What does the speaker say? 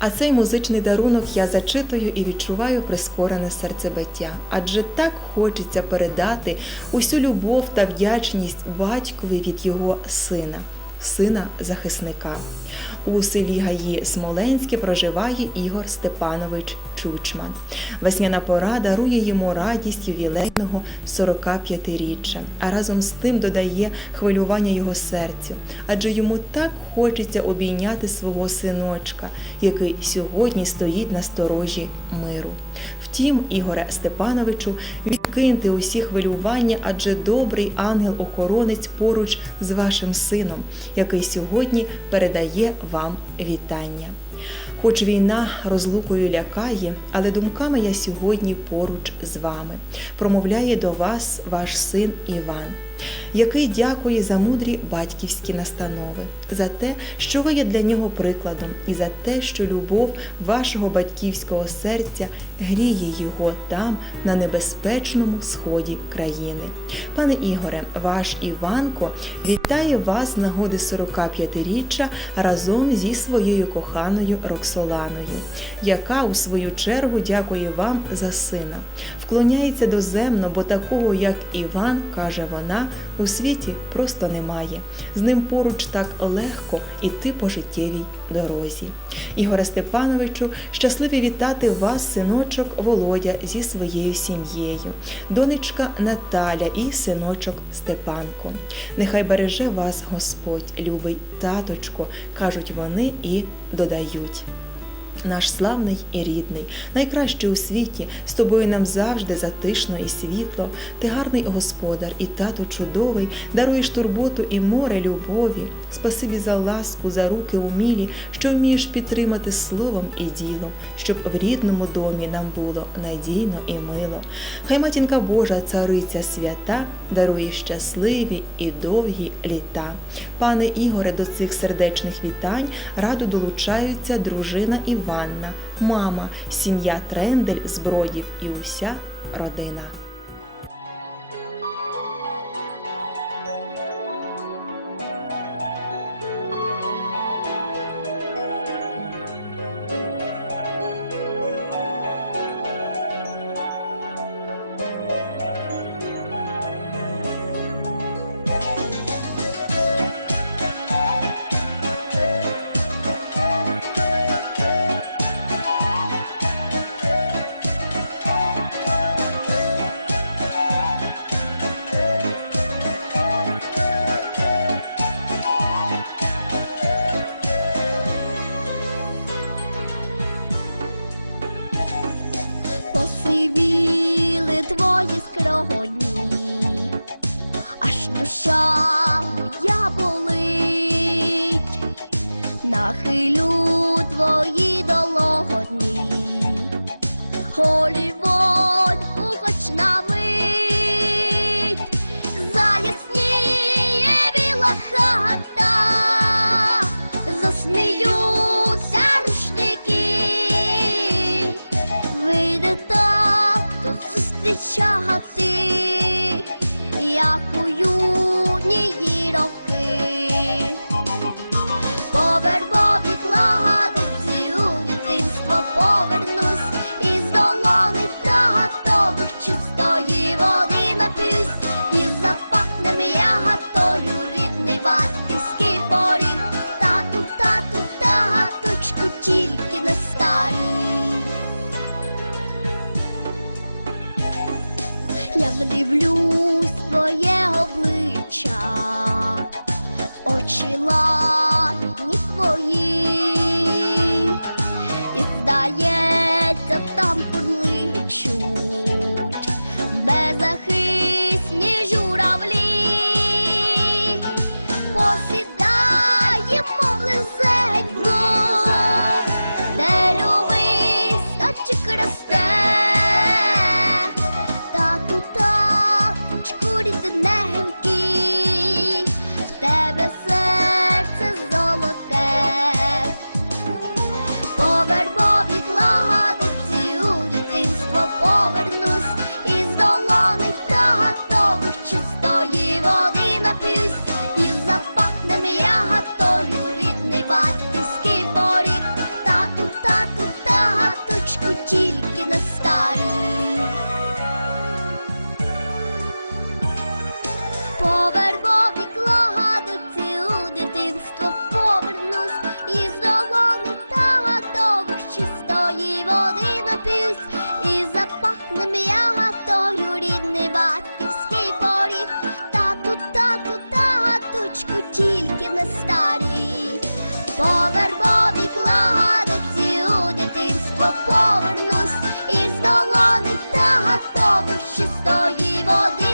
А цей музичний дарунок я зачитую і відчуваю прискорене серцебиття, адже так хочеться передати усю любов та вдячність батькові від його сина, сина захисника. У селі Гаї Смоленське проживає Ігор Степанович Чучман. Весняна пора дарує йому радість ювілейного 45-річчя, а разом з тим додає хвилювання його серцю, адже йому так хочеться обійняти свого синочка, який сьогодні стоїть на сторожі миру. Втім, Ігоре Степановичу, відкиньте усі хвилювання, адже добрий ангел-охоронець поруч з вашим сином, який сьогодні передає вам вітання. Хоч війна розлукою лякає, але думками я сьогодні поруч з вами. Промовляє до вас ваш син Іван, який дякує за мудрі батьківські настанови, за те, що ви є для нього прикладом, і за те, що любов вашого батьківського серця гріє його там, на небезпечному сході країни. Пане Ігоре, ваш Іванко вітає вас з нагоди 45-річчя разом зі своєю коханою Роксоланою, яка у свою чергу дякує вам за сина. Вклоняється доземно, бо такого, як Іван, каже вона, у світі просто немає. З ним поруч так легко іти по життєвій дорозі. Ігоре Степановичу, щасливі вітати вас, синочок Володя зі своєю сім'єю, донечка Наталя і синочок Степанко. Нехай береже вас Господь, любий таточко, кажуть вони і додають. Наш славний і рідний, найкращий у світі, з тобою нам завжди затишно і світло. Ти гарний господар і тато чудовий, даруєш турботу і море любові. Спасибі за ласку, за руки умілі, що вмієш підтримати словом і ділом, щоб в рідному домі нам було надійно і мило. Хай матінка Божа, цариця свята, дарує щасливі і довгі літа. Пане Ігоре, до цих сердечних вітань радо долучаються дружина Іванна, мама, сім'я Трендель з Бродів і уся родина. luz. Повернусь, і з долони татових чистої води нап'юсь, і запахне м'ягатою рідний батьківський поріг. Тату, тату, таточку, тільки не старій. Я вдивлюсь твоє обличчя, очі лагідні обікла гадоці у дитинство повернусь, і з долони та готових чистої води